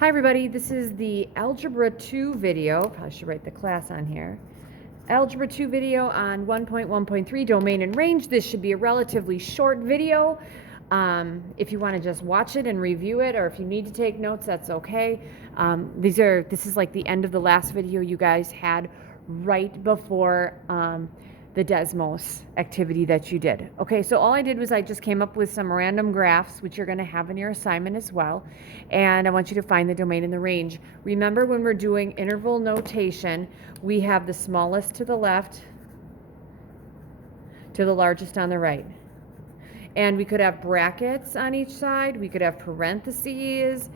Hi everybody, this is the Algebra 2 video. Probably should write the class on here. Algebra 2 video on 1.1.3 domain and range. This should be a relatively short video. If you want to just watch it and review it, or if you need to take notes, that's okay. This is like the end of the last video you guys had right before the Desmos activity that you did. Okay, so all I did was I just came up with some random graphs, which you're going to have in your assignment as well. And I want you to find the domain and the range. Remember, when we're doing interval notation, we have the smallest to the left to the largest on the right. And we could have brackets on each side. We could have parentheses.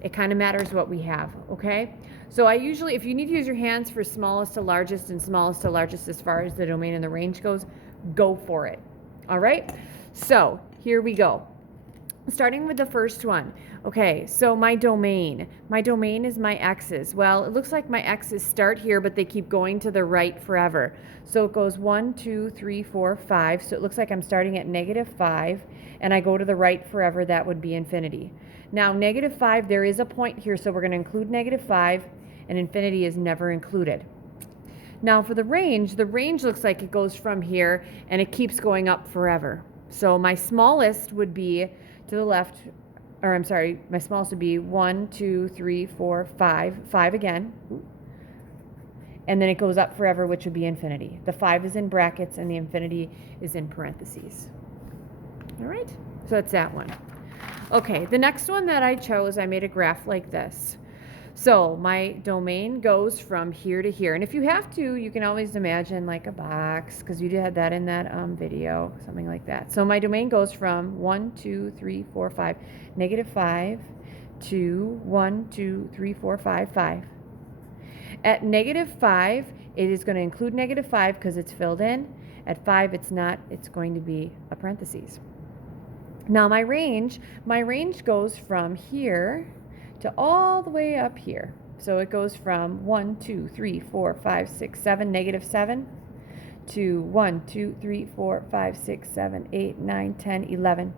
It kind of matters what we have, okay? So I usually, if you need to use your hands for smallest to largest and smallest to largest as far as the domain and the range goes, go for it. All right? So here we go. Starting with the first one. Okay, so my domain is my x's. Well, it looks like my x's start here, but they keep going to the right forever. So it goes 1, 2, 3, 4, 5. So it looks like I'm starting at -5, and I go to the right forever. That would be infinity. Now, -5, there is a point here, so we're going to include -5, and infinity is never included. Now, for the range looks like it goes from here, and it keeps going up forever. So my smallest would be to the left, or I'm sorry, my smallest would be 1, 2, 3, 4, 5, 5 again. And then it goes up forever, which would be infinity. The 5 is in brackets, and the infinity is in parentheses. All right, so that's that one. Okay, the next one that I chose, I made a graph like this. So my domain goes from here to here. And if you have to, you can always imagine like a box, because you had that in that video, something like that. So my domain goes from 1, 2, 3, 4, 5, -5 to 1, 2, 3, 4, 5, 5. At -5, it is going to include -5 because it's filled in. At 5, it's not. It's going to be a parentheses. Now my range goes from here to all the way up here. So it goes from 1, 2, 3, 4, 5, 6, 7, -7 to 1, 2, 3, 4, 5, 6, 7, 8, 9, 10, 11.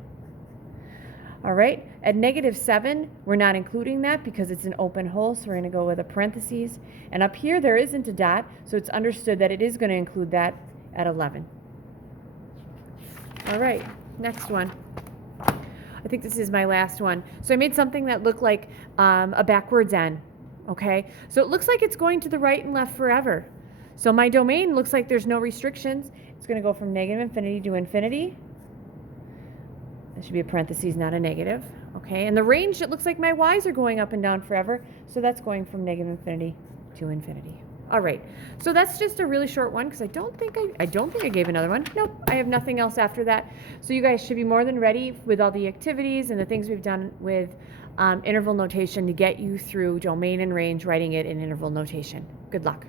All right, at -7, we're not including that because it's an open hole, so we're going to go with a parentheses. And up here, there isn't a dot, so it's understood that it is going to include that at 11. All right, next one. I think this is my last one. So I made something that looked like a backwards N, okay? So it looks like it's going to the right and left forever. So my domain looks like there's no restrictions. It's going to go from -infinity to infinity. That should be a parentheses, not a negative, okay? And the range, it looks like my y's are going up and down forever, so that's going from -infinity to infinity. All right, so that's just a really short one because I don't think I gave another one. Nope, I have nothing else after that. So you guys should be more than ready with all the activities and the things we've done with interval notation to get you through domain and range, writing it in interval notation. Good luck.